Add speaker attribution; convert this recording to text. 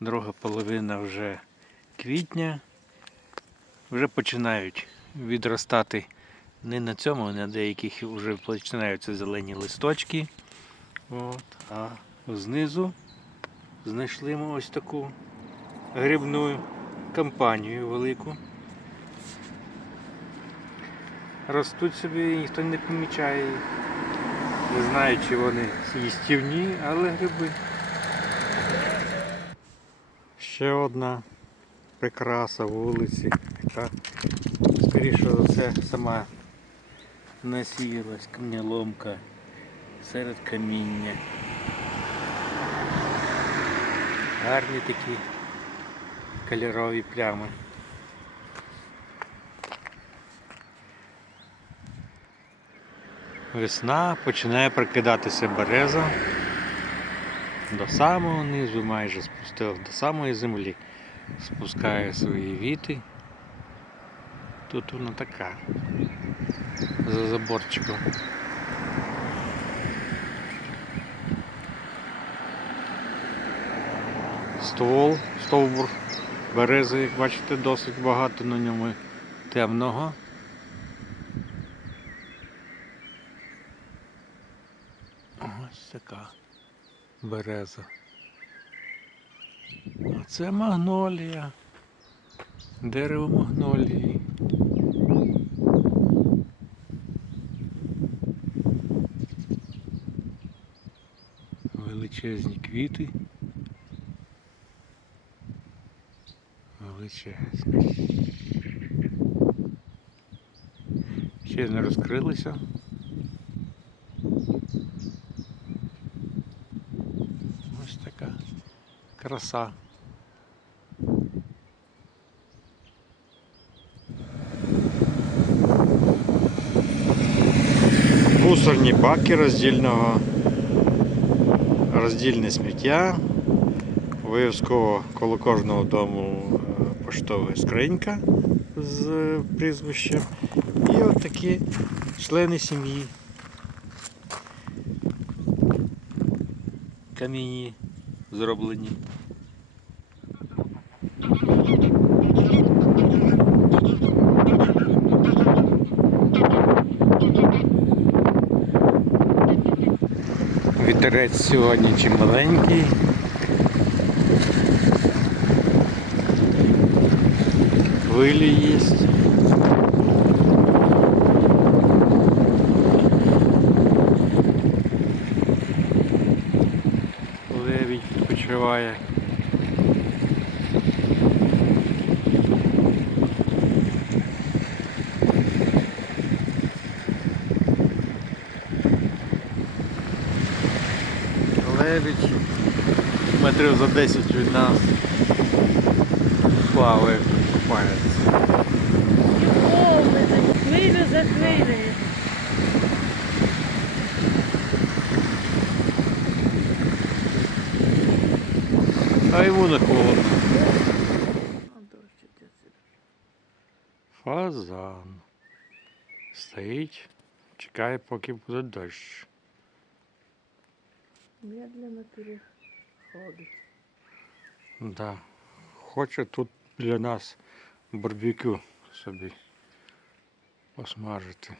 Speaker 1: друга половина вже квітня. Вже починають відростати не на цьому, а на деяких вже починаються зелені листочки. От, а знизу знайшли ми ось таку грибну кампанію велику. Ростуть собі ніхто не помічає їх. Не знаю, чи вони їстівні, але гриби. Ще одна прикраса вулиці, яка, скоріше за все, сама насіялась камняломка серед каміння. Гарні такі кольорові плями. Весна починає прокидатися береза до самого низу, майже спустилась до самої землі. Спускає свої віти. Тут вона така. За заборчиком. Ствол, стовбур берези, як бачите, досить багато на ньому темного. Ось така береза. А це магнолія. Дерево магнолії. Величезні квіти. Величезні. Ще не розкрилися. Ось така краса. Мусорні баки роздільного, роздільне сміття. Обов'язково коло кожного дому е, поштова скринька з е, прізвищем. І от члени сім'ї. Камінні зроблені. Вітерець сьогодні чималенький. Хвилі є. Відпочиває. Левідь метрів за 10 від нас плаває, купається.
Speaker 2: О, хвилю за хвилею.
Speaker 1: Не холодно. Фазан. Стоїть, чекає, поки буде дощ.
Speaker 2: Медленно переходить.
Speaker 1: Да. Хоче тут для нас барбекю собі посмажити.